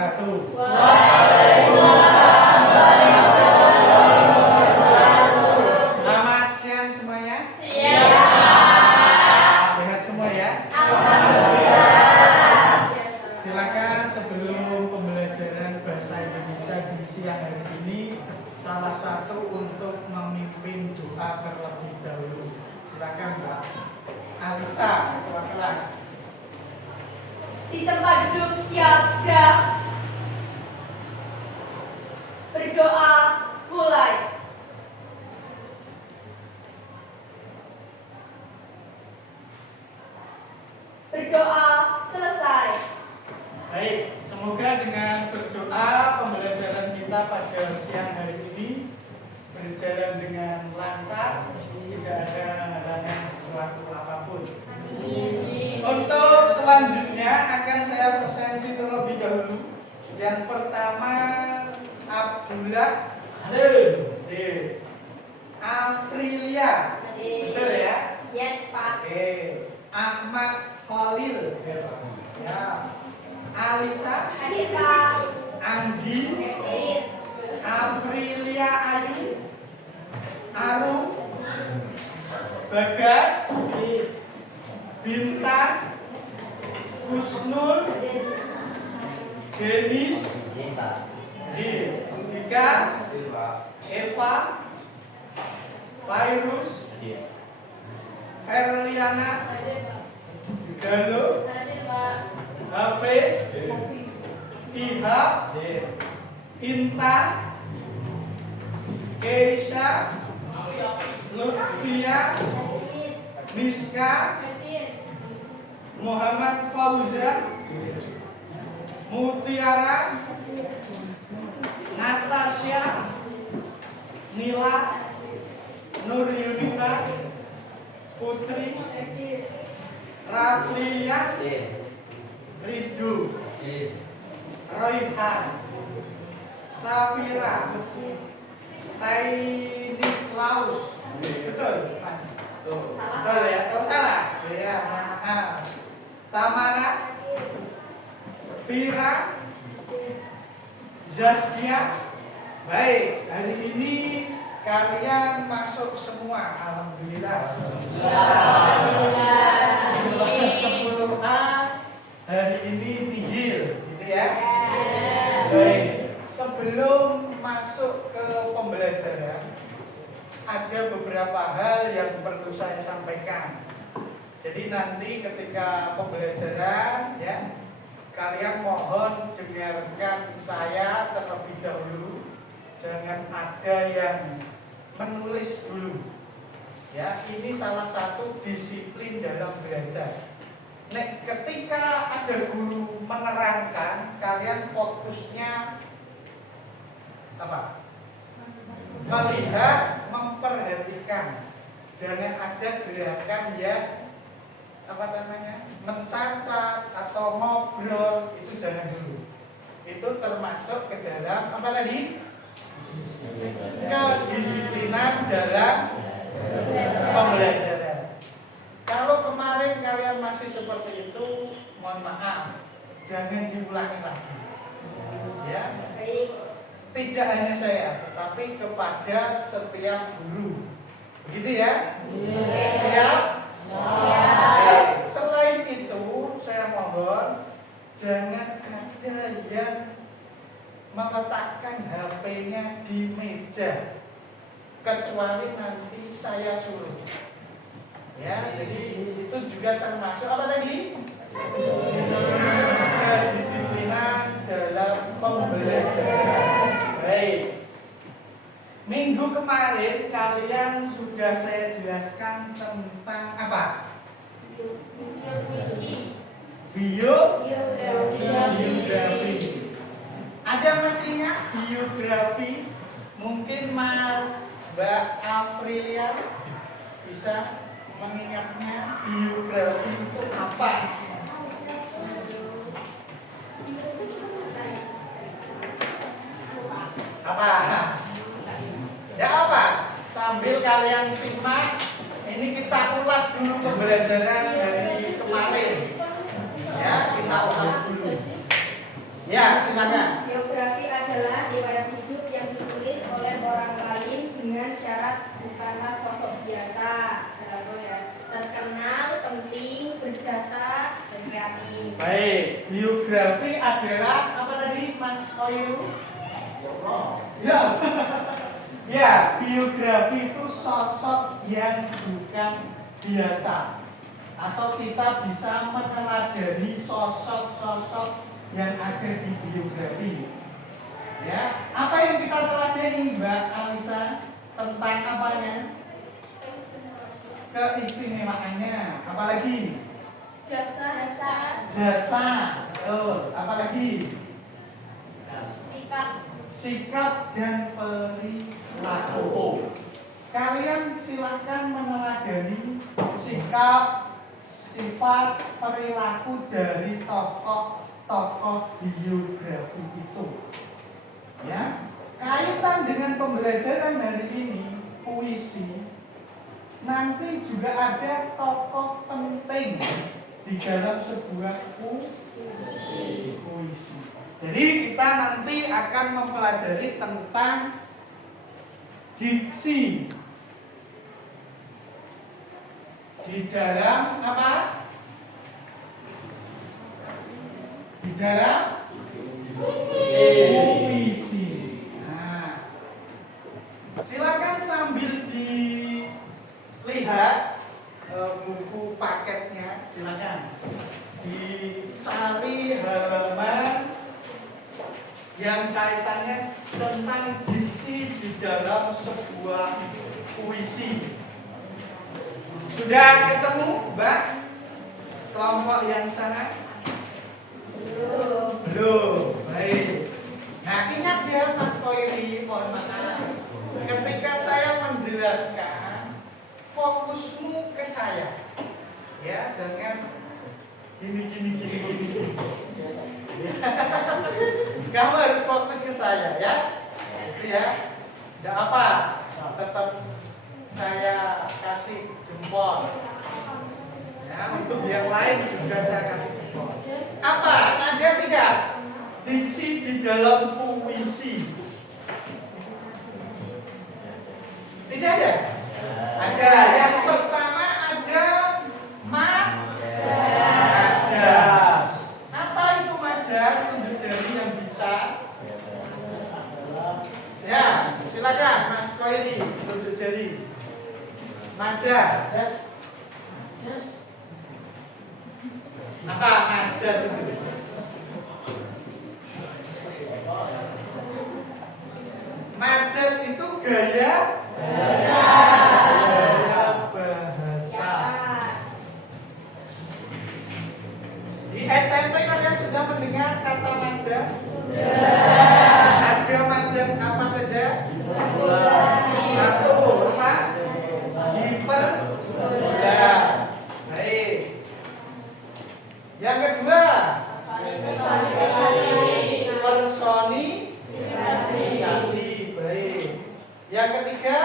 wabarakatuh. Selamat siang semuanya. Sehat semua ya. Silakan sebelum pembelajaran bahasa Indonesia di siang hari ini, salah satu untuk memimpin doa terlebih dahulu. Silakan Mbak Alisa, ketua kelas. Di tempat duduk siaga, berdoa mulai. Berdoa selesai. Baik, semoga dengan berdoa pembelajaran kita pada siang hari ini berjalan dengan lancar, tidak ada halangan suatu apapun. Untuk selanjutnya akan saya presensi terlebih dahulu. Yang pertama Abdullah Afrilia, betul ya? Yes, Pak. Oke. Ahmad Khalil, ya. Alisa, Hadir, Pak. Anggi, Hadir. Aprilia Ayu, Arum, Bagas, Bintang, Husnul, Denis, Dika, Eva, Virus, Ferliana, Galo, Hadir, Pak. Hafiz, Ihab, Intan, Keisha, Lutfia, Hadir. Miska, Hadir. Muhammad Fauzan, Mutiara, Natasha, Nila, Nur Yunita, Putri, Hadir. Rafliya, Ridhu, Royhan, Safira, Stanislaus, betul Mas? Betul ya? Kalau salah? Ya, maaf. Tamara, Vira, Zaskia. Baik, hari ini kalian masuk semua, alhamdulillah. Kelas 10A hari ini nihil, gitu ya. Baik, sebelum masuk ke pembelajaran, ada beberapa hal yang perlu saya sampaikan. Jadi nanti ketika pembelajaran, ya, kalian mohon dengarkan saya terlebih dahulu. Jangan ada yang menulis dulu. Ya, ini salah satu disiplin dalam belajar. Nek ketika ada guru menerangkan, kalian fokusnya apa? Melihat, memperhatikan. Jangan ada gerakan yang apa namanya? Mencatat atau ngobrol, itu jangan dulu. Itu termasuk ke dalam apa tadi? Kedisiplinan dalam pembelajaran. Kalau kemarin kalian masih seperti itu, mohon maaf, jangan diulangi lagi. Ya. Tidak hanya saya, tetapi kepada setiap guru. Begitu ya? Siap? Siap. Selain itu, saya mohon jangan ada yang meletakkan HP-nya di meja, kecuali nanti saya suruh. Ya, jadi itu juga termasuk apa tadi? Kedisiplinan dalam pembelajaran. Baik. Minggu kemarin kalian sudah saya jelaskan tentang apa? Biografi. Ada yang masih ingat biografi? Mungkin Mas Mbak Afrilia bisa mengingatnya. Biografi itu apa? Apa? Ya apa? Sambil kalian simak, ini kita ulas dulu pembelajaran dari kemarin. Ya, kita ulas dulu. Ya, silakan. silakan. Biografi adalah riwayat hidup yang ditulis oleh orang lain dengan syarat bukanlah sosok biasa, terkenal, penting, berjasa, dan kreatif. Baik, biografi adalah apa tadi Mas Koyu? Ya. Ya, biografi itu sosok yang bukan biasa. Atau kita bisa meneladani sosok-sosok yang ada di biografi. Ya, apa yang kita teladani Mbak Alisa tentang apanya? Keistimewaannya. Apalagi? Jasa, Jasa. Terus, apalagi? Sikap dan perilaku. Kalian silakan meneladani sikap, sifat, perilaku dari tokoh-tokoh biografi itu. Ya, kaitan dengan pembelajaran hari ini, puisi. Nanti juga ada tokoh penting di dalam sebuah puisi. Jadi kita nanti akan mempelajari tentang diksi di dalam apa? Di dalam puisi. Nah, silakan sambil dilihat buku paketnya, silakan dicari halaman yang kaitannya tentang diksi di dalam sebuah puisi. Sudah ketemu, Mbak? Kelompok yang sana? Belum. Baik. Nah, ingat ya Mas Koiri, mohon maaf. Ketika saya menjelaskan, fokusmu ke saya. Ya, jangan gini. Kamu harus fokus ke saya ya. Itu ya. Tidak apa. Tetap saya kasih jempol. Ya, untuk yang lain juga saya kasih jempol. Apa? Ada tidak? Diksi di dalam puisi. Tidak ada? Ada. Yang pertama ada majas. Apa itu majas? Tunjuk jari yang bisa. Ya, silakan Mas Koiri, tunjuk jari. Majas. Apa majas itu? Majas itu gaya bahasa. Di SMP kalian sudah mendengar kata majas? Ada majas apa saja? Satu, apa? Hiperbola. Baik. Yang kedua, personifikasi. Baik. Yang ketiga,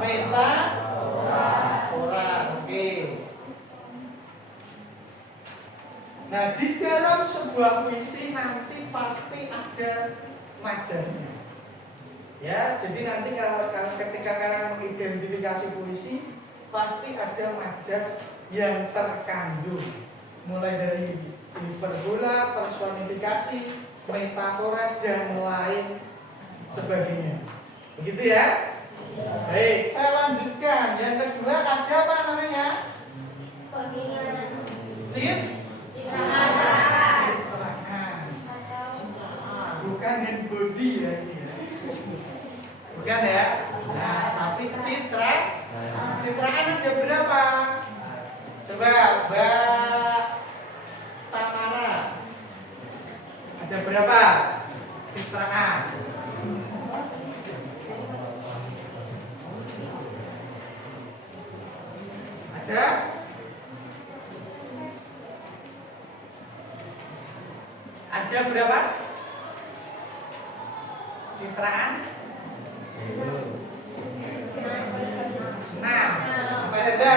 metafora. Oke. Nah, di dalam sebuah puisi nanti pasti ada majasnya. Ya, jadi nanti kalau ketika kalian mengidentifikasi puisi, pasti ada majas yang terkandung. Mulai dari hiperbola, personifikasi, metafora dan lain sebagainya. Begitu ya? Baik, saya lanjutkan. Yang kedua ada apa namanya? Citraan. Bukan hand body ya ini ya. Bukan ya? Nah, tapi citraan ada berapa? Coba Mbak Tamara. Ada berapa citraan? Ada? Ada berapa? Citraan? 6. Apa saja?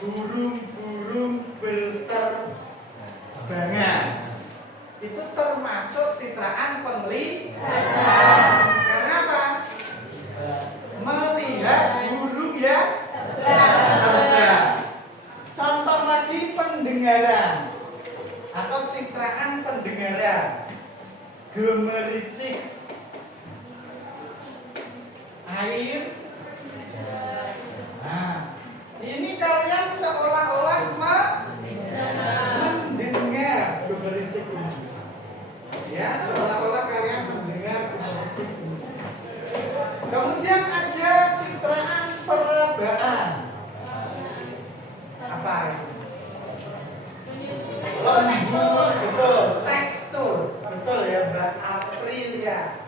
burung-burung berterbangan. Itu termasuk citraan penglihatan. Karena apa? Melihat burung ya terbang. Contoh lagi pendengaran atau citraan pendengaran. Gemericik air. Nah, ini kalian seolah-olah mendengar gemericik ini. Ya, seolah-olah kalian mendengar gemericik ini. Kemudian ada citraan perabaan. Apa itu? Lembut, betul. Tekstur, betul ya Mbak Aprilia.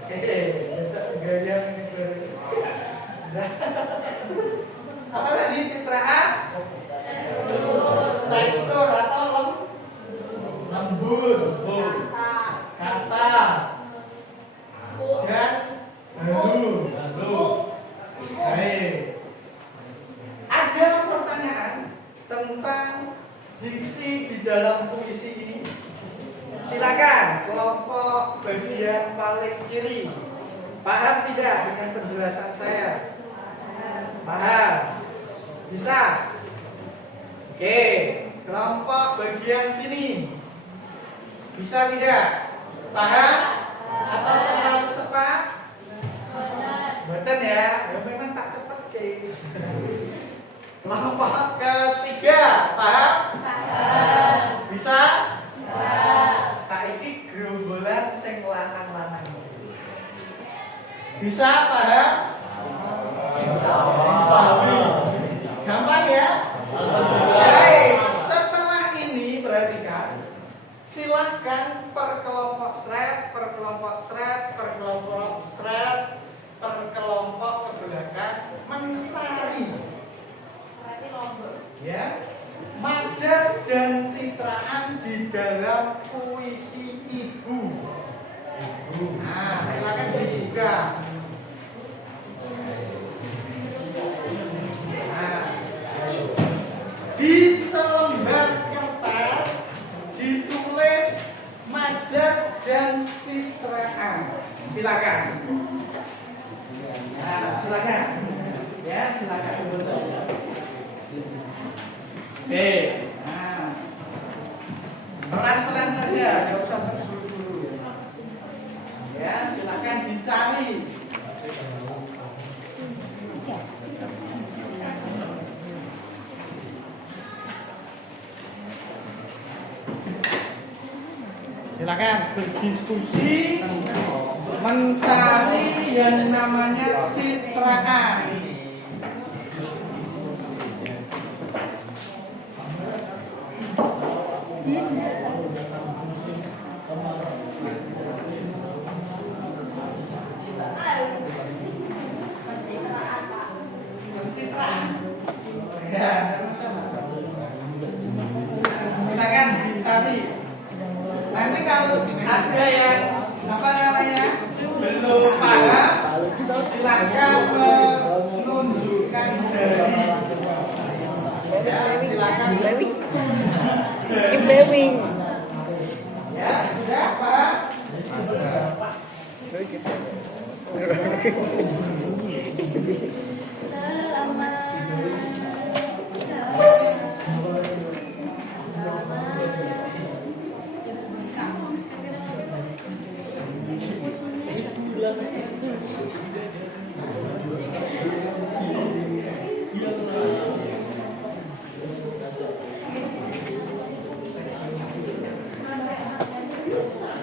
Oke, gaya ini. Apa tadi citraan? Tekstur atau lembut, kasar, dan halus. Baik. Ada pertanyaan tentang diksi di dalam puisi ini? Silakan kelompok bagian paling kiri. Paham tidak dengan penjelasan saya? Paham? Bisa? Oke, kelompok bagian sini. Bisa tidak? Paham? Atau terlalu cepat? Betul ya? Ya memang tak cepat ke. Kelompok ketiga, paham? Bisa? Saiki gerombolan sing lanang-lanang. Bisa paham? Gampang ya? Baik, setelah ini perhatikan. Silahkan per kelompok thread, per kelompok thread, per kelompok thread, per kelompok ke belakang mencari ya majas dan citraan di dalam puisi ibu. Nah, silakan dibuka. Nah, di selembar kertas ditulis majas dan citraan. Silakan. Nah, silakan. Ya, silakan. Oke. Nah, pelan-pelan saja, nggak usah terburu-buru. Ya, silakan dicari. Silakan berdiskusi mencari yang namanya citraan. Silakan dicari. Nanti kalau ada yang apa namanya belum paham, silakan menunjukkan jari. Ya, silakan Kimberly. Ya, sudah paham?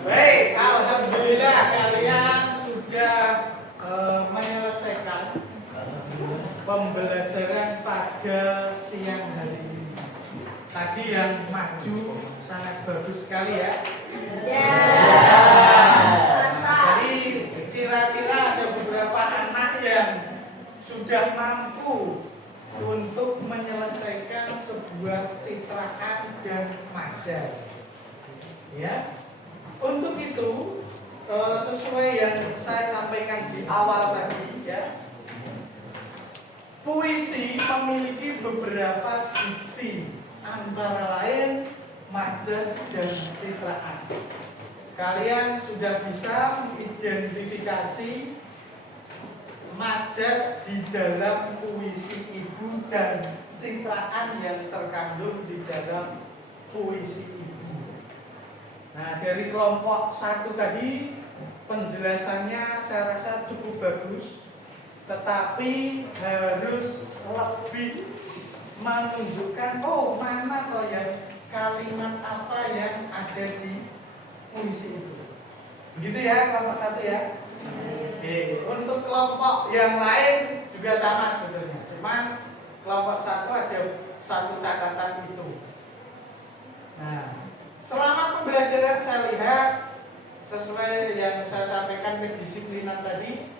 Baik, alhamdulillah kalian sudah menyelesaikan pembelajaran pada siang hari ini. Tadi yang maju sangat bagus sekali ya. Jadi kira-kira ada beberapa anak yang sudah mampu untuk menyelesaikan sebuah citraan dan majas. Ya, untuk itu sesuai yang saya sampaikan di awal tadi ya, puisi memiliki beberapa diksi, antara lain majas dan citraan. Kalian sudah bisa mengidentifikasi majas di dalam puisi ibu dan citraan yang terkandung di dalam puisi ibu. Nah, dari kelompok 1 tadi penjelasannya saya rasa cukup bagus, tetapi harus lebih menunjukkan mana toh ya kalimat apa yang ada di puisi itu. Begitu ya kelompok 1 ya. Oke, untuk kelompok yang lain juga sama sebetulnya. Cuman kelompok 1 ada satu catatan itu. Nah, selama pembelajaran saya lihat sesuai yang saya sampaikan kedisiplinan tadi,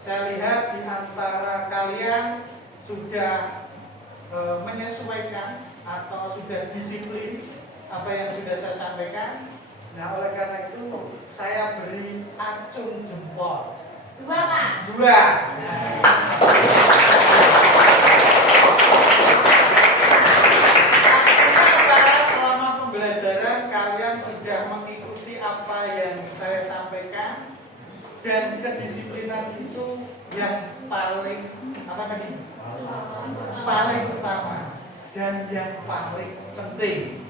saya lihat di antara kalian sudah menyesuaikan atau sudah disiplin apa yang sudah saya sampaikan. Nah, oleh karena itu saya beri acung jempol. 2, Pak. 2. Karena selama pembelajaran kalian sudah mengikuti apa yang saya sampaikan, dan kedisiplinan itu yang paling apa tadi? Paling utama dan yang paling penting.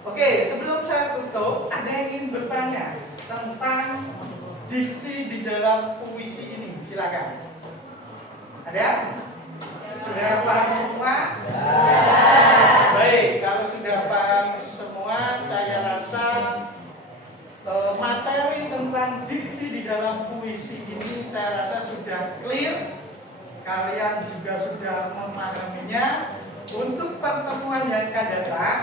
Oke, sebelum saya tutup, ada yang ingin bertanya tentang diksi di dalam puisi ini. Silakan. Ada? Sudah paham semua? Baik, kalau sudah paham semua, saya rasa materi tentang diksi di dalam puisi ini saya rasa sudah clear. Kalian juga sudah memahaminya. Untuk pertemuan yang akan datang,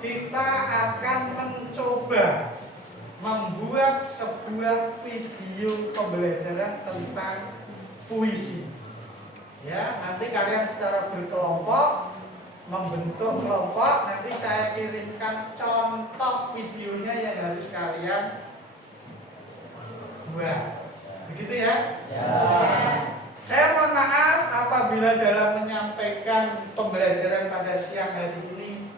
kita akan mencoba membuat sebuah video pembelajaran tentang puisi. Ya, nanti kalian secara berkelompok membentuk kelompok, nanti saya kirimkan contoh videonya yang harus kalian buat. Begitu ya? Ya. Saya mohon maaf apabila dalam menyampaikan pembelajaran pada siang hari ini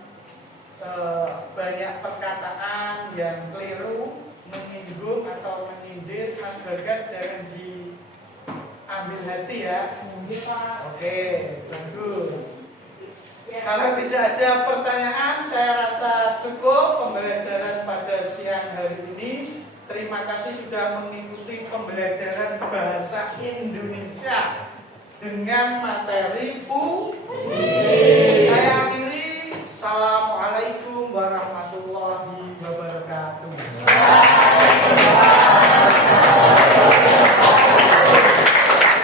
banyak perkataan yang keliru, menyinggung atau menyindir. Mas Bagas jangan diambil hati ya. Oke, bagus. Kalau tidak ada pertanyaan, saya rasa cukup pembelajaran pada siang hari ini. Terima kasih sudah mengikuti pembelajaran bahasa Indonesia dengan materi puisi.